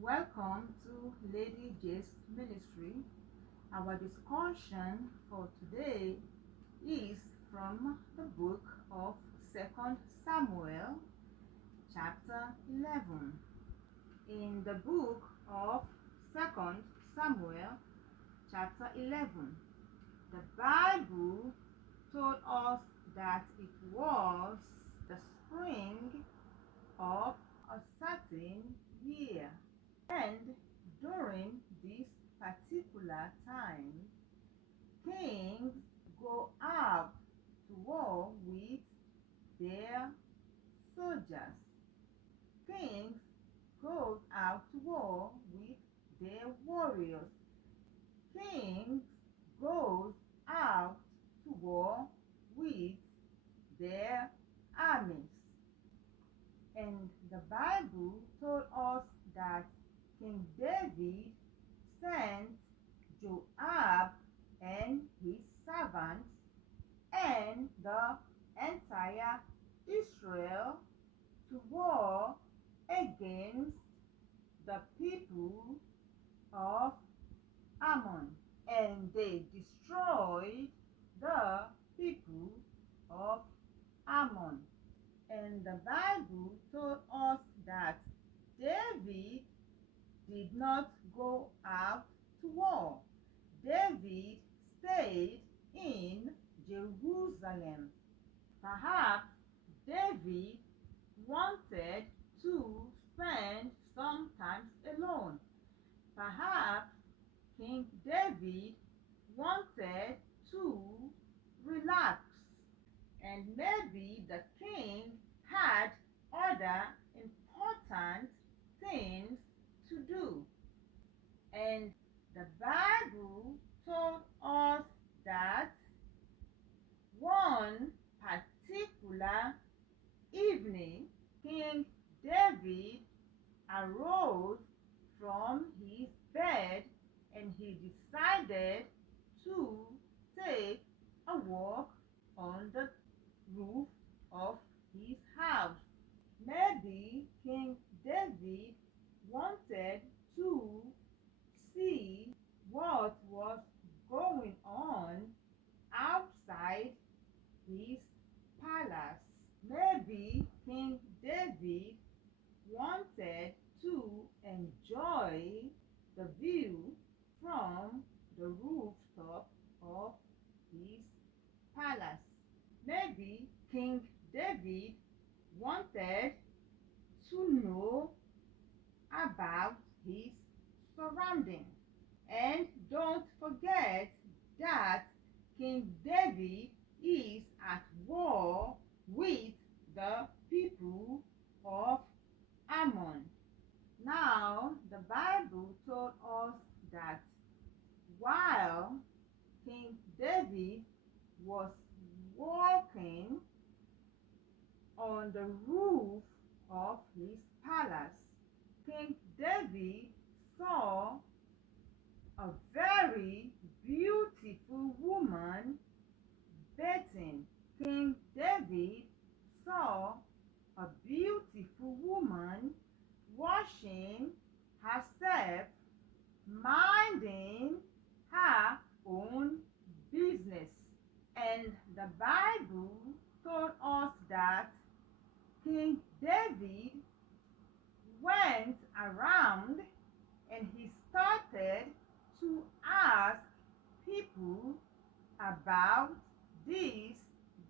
Welcome to Lady J's Ministry. Our discussion for today is from the book of 2nd Samuel, chapter 11. In the book of 2nd Samuel, chapter 11, the Bible told us that it was the spring of a certain year. And during this particular time, kings go out to war with their soldiers. Kings goes out to war with their warriors. Kings goes out to war with their armies. And the Bible told us that King David sent Joab and his servants and the entire Israel to war against the people of Ammon, and they destroyed the people of Ammon. And the Bible told us that David did not go out to war. David stayed in Jerusalem. Perhaps David wanted to spend some time alone. Perhaps King David wanted to relax, and maybe the king had other important things to do. And the Bible told us that one particular evening, King David arose from his bed and he decided to take a walk on the roof of his house. Maybe King David wanted to see what was going on outside his palace. Maybe King David wanted to enjoy the view from the rooftop of his palace. Maybe King David wanted to know about his surrounding. And don't forget that King David is at war with the people of Ammon. Now, the Bible told us that while King David was walking on the roof of his palace, King David saw a very beautiful woman bathing. King David saw a beautiful woman washing herself, minding her own business. And the Bible told us that King David went around and he started to ask people about this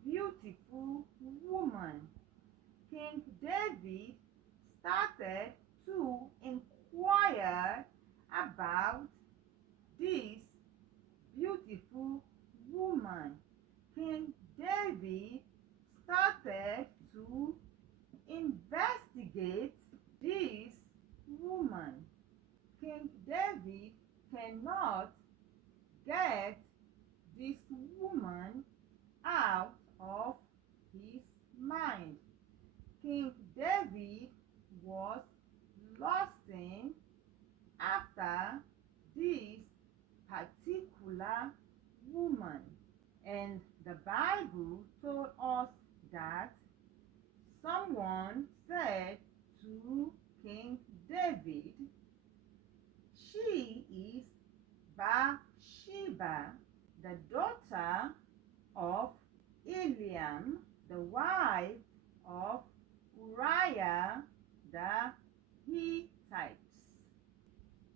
beautiful woman. King David started to inquire about this beautiful woman. King David started to investigate this woman. King David cannot get this woman out of his mind. King David was lusting after this particular woman. And the Bible told us that someone said to King David, She is Bathsheba, the daughter of Eliam, the wife of Uriah the Hittite.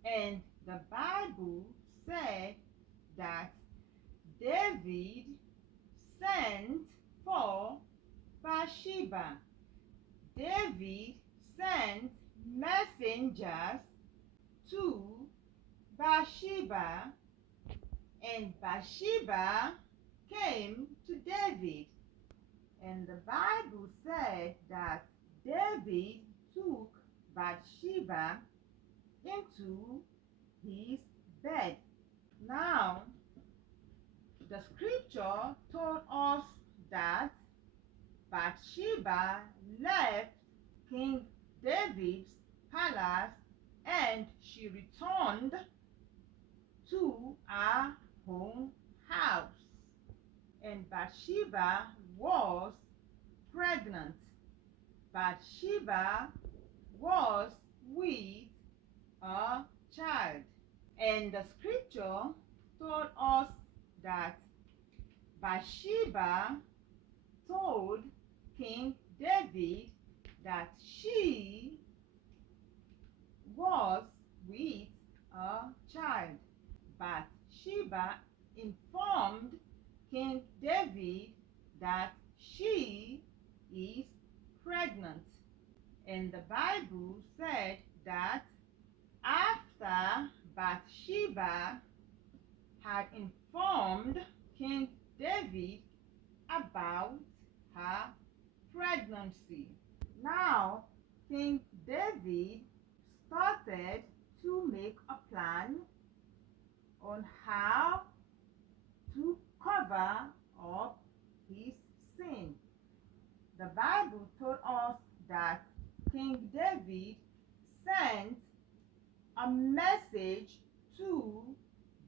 And the Bible said that David sent for Bathsheba. David sent messengers to Bathsheba, and Bathsheba came to David. And the Bible said that David took Bathsheba into his bed. Now, the scripture told us that Bathsheba left King David's palace and she returned to her own house. And Bathsheba was pregnant. Bathsheba was with a child. And the scripture told us that Bathsheba told King David that she was with a child. Bathsheba informed King David that she is pregnant. And the Bible said that after Bathsheba had informed King David about her pregnancy, now King David started to make a plan on how to cover up his sin. The Bible told us that King David sent a message to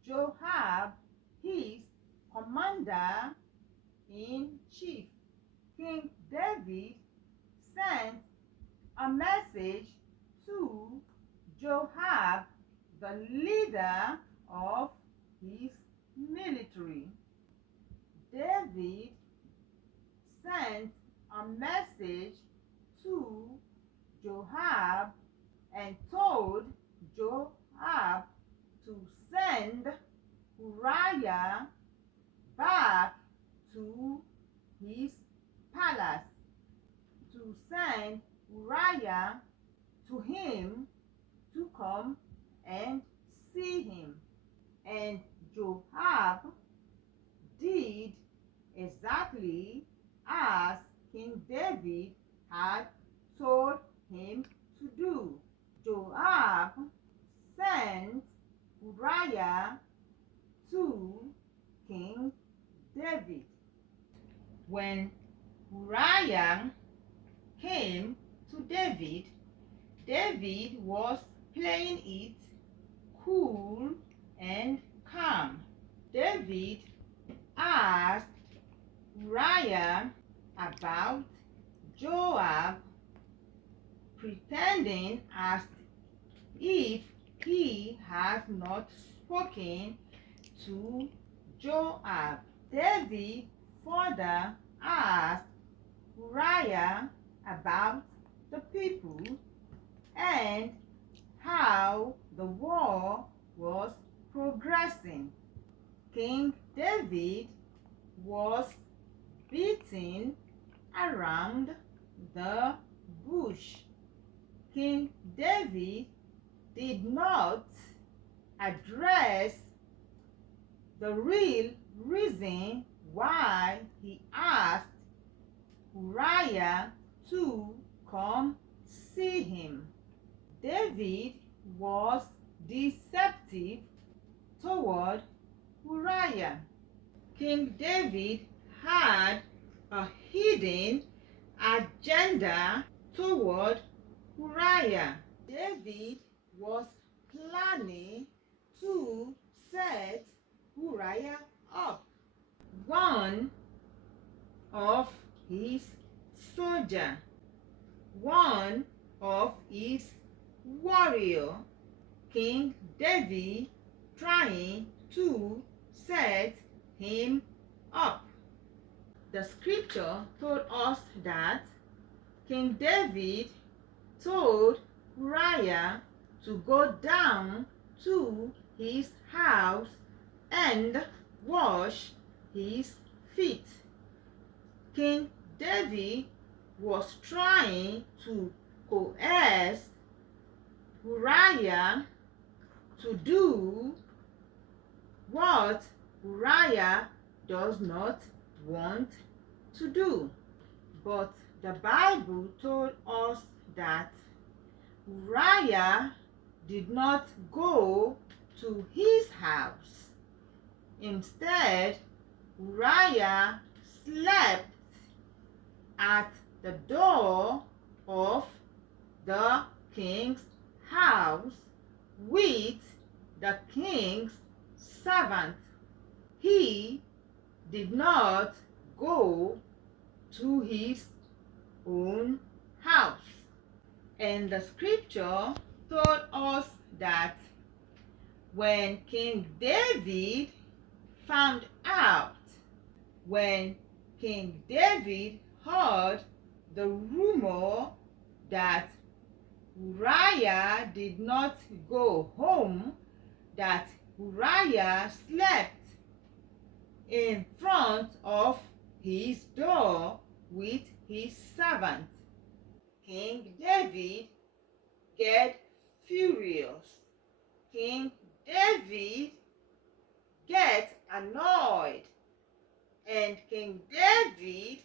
Joab, his commander-in-chief. King David sent a message to Joab, the leader of his military. David sent a message to Joab and told Joab to send Uriah back to his palace, to send Uriah to him to come and see him. And Joab did exactly as King David had told him to do. Joab sent Uriah to King David. When Uriah came to David, David was playing it cool and calm. David asked Uriah about Joab, pretending as if he has not spoken to Joab. David further asked Uriah about the people and how the war was progressing. King David was beating around the bush. King David did not address the real reason why he asked Uriah to come see him. David was deceptive toward Uriah. King David had a hidden agenda toward Uriah. David was planning to set Uriah up. One of his soldiers, one of his warrior, King David trying to set him up. The scripture told us that King David told Uriah to go down to his house and wash his feet. King David was trying to coerce Uriah to do what Uriah does not want to do. But the Bible told us that Uriah did not go to his house. Instead, Uriah slept at the door of the king's house with the king's servant. He did not go to his own house. And the scripture told us that when King David found out, when King David heard the rumor that Uriah did not go home, that Uriah slept in front of his door with his servant, King David get furious. King David get annoyed, and King David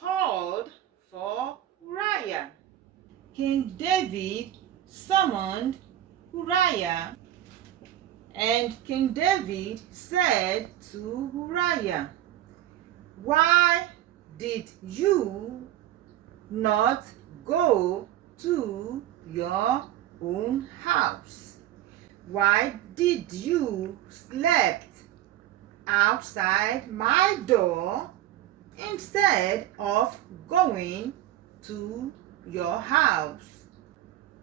called for Uriah. King David summoned Uriah, and King David said to Uriah, "Why did you not go to your own house? Why did you sleep outside my door instead of going to your house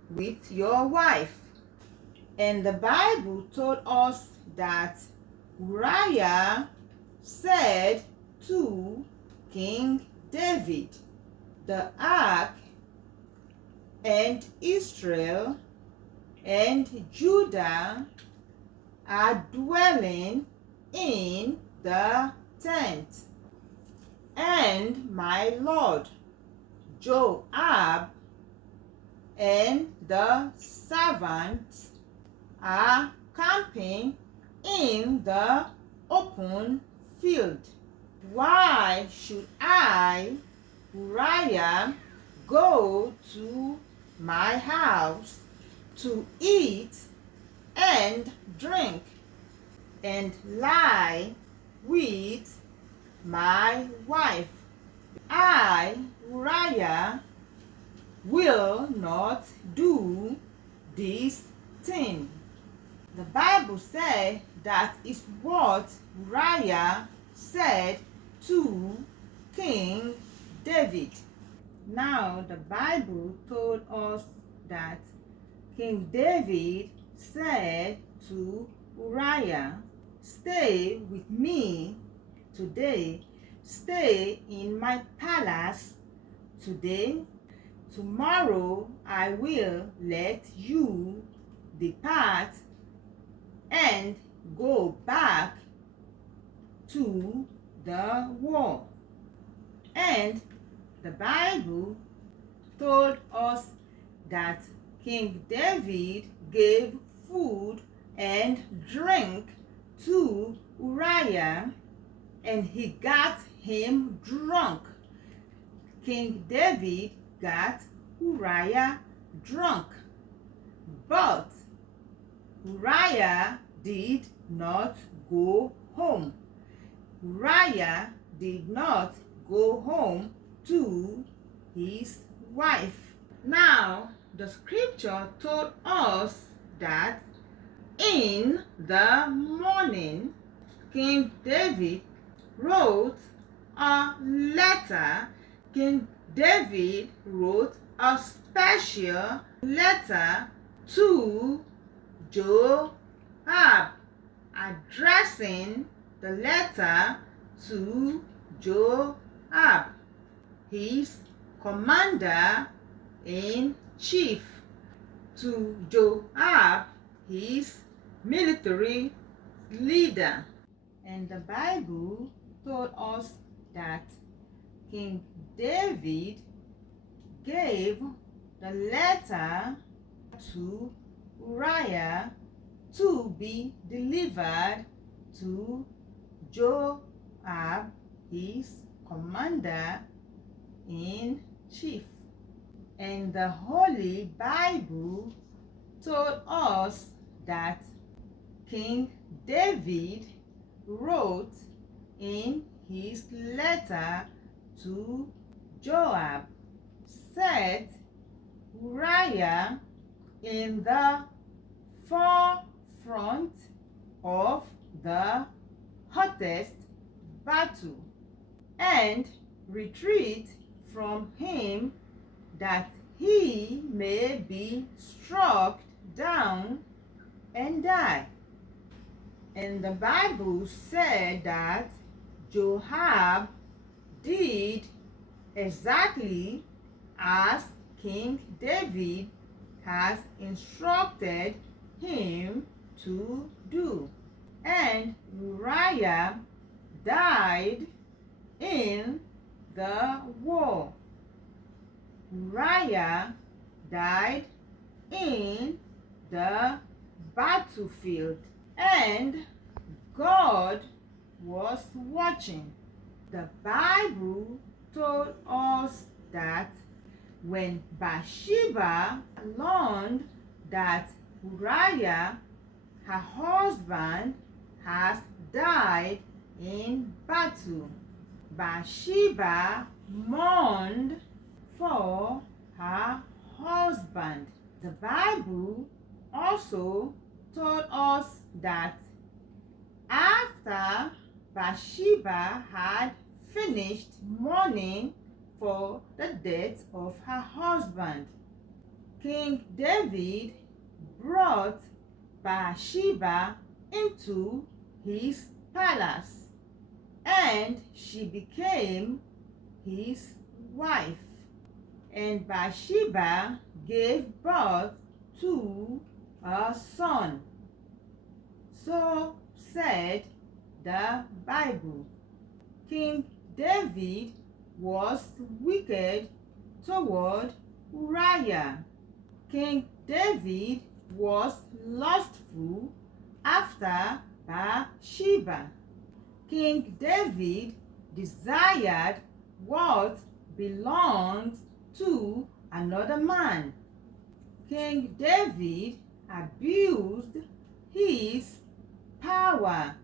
with your wife?" And the Bible told us that Uriah said to King David, "The ark and Israel and Judah are dwelling in the tent, and my lord Joab and the servants are camping in the open field. Why should I, Uriah, go to my house to eat and drink and lie with my wife? I, Uriah, will not do this thing." The Bible said that is what Uriah said to King David. Now the Bible told us that King David said to Uriah, "Stay with me today. Stay in my palace today. Tomorrow I will let you depart and go back to the war." And the Bible told us that King David gave food and drink to Uriah, and he got him drunk. King David got Uriah drunk, but Uriah did not go home. Uriah did not go home to his wife. Now, the scripture told us that in the morning, King David wrote a letter. King David wrote a special letter to Joab, addressing the letter to Joab, his commander-in-chief, to Joab, his military leader. And the Bible told us that King David gave the letter to Uriah to be delivered to Joab, his commander-in-chief. And the Holy Bible told us that King David wrote in his letter to Joab, set Uriah in the forefront of the hottest battle, and retreat from him, that he may be struck down and die. And the Bible said that Joab did exactly as King David has instructed him to do. And Uriah died in the war. Uriah died in the battlefield, and God was watching. The Bible told us that when Bathsheba learned that Uriah, her husband, has died in battle, Bathsheba mourned for her husband. The Bible also told us that after Bathsheba had finished mourning for the death of her husband, King David brought Bathsheba into his palace, and she became his wife. And Bathsheba gave birth to a son. So said the Bible. King David was wicked toward Uriah. King David was lustful after Bathsheba. King David desired what belonged to another man. King David abused his power.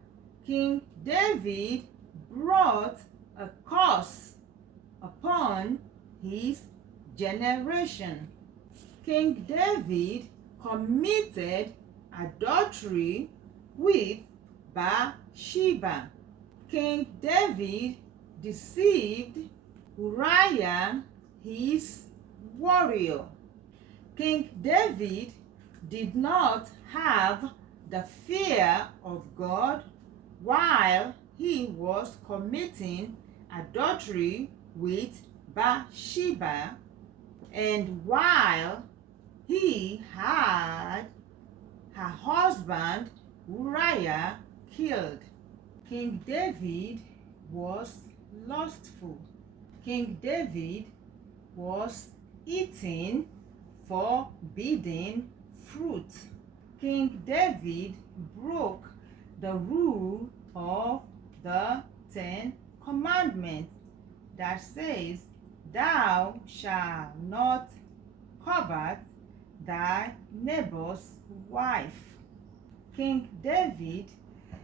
King David brought a curse upon his generation. King David committed adultery with Bathsheba. King David deceived Uriah, his warrior. King David did not have the fear of God while he was committing adultery with Bathsheba, and while he had her husband Uriah killed. King David was lustful. King David was eating forbidden fruit. King David broke the rule of the 10 Commandments that says, "Thou shalt not covet thy neighbor's wife." King David,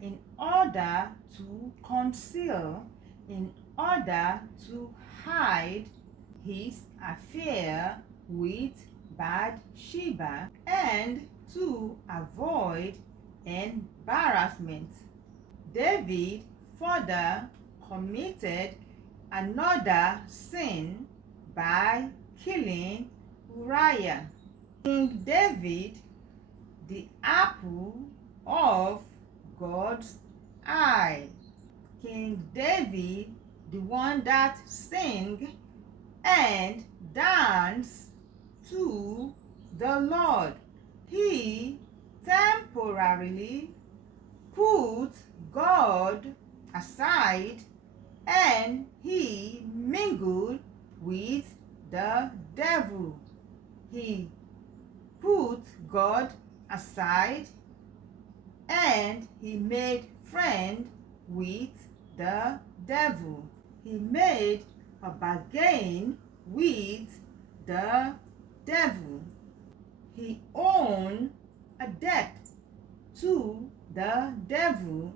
in order to conceal, in order to hide his affair with Bathsheba, and to avoid embarrassment, David further committed another sin by killing Uriah. King David the apple of God's eye. King David, the one that sing and dance to the Lord. He temporarily put God aside and he mingled with the devil. He put God aside and he made friend with the devil. He made a bargain with the devil. He owed a debt to the devil.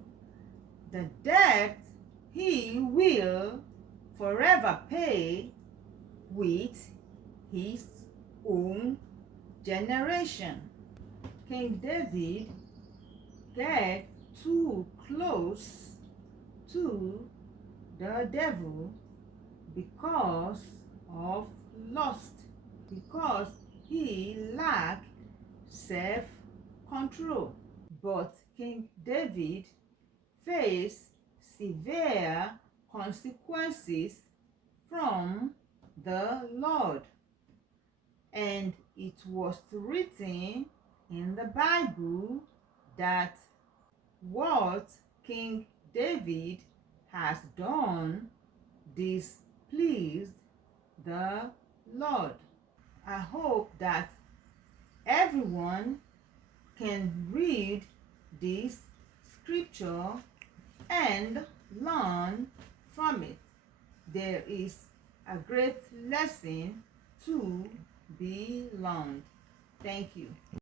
The debt he will forever pay with his own generation. King David get too close to the devil because of lust, because he lacked self-control. But King David faced severe consequences from the Lord. And it was written in the Bible that what King David has done displeased the Lord. I hope that everyone can read this scripture and learn from it. There is a great lesson to be learned. Thank you.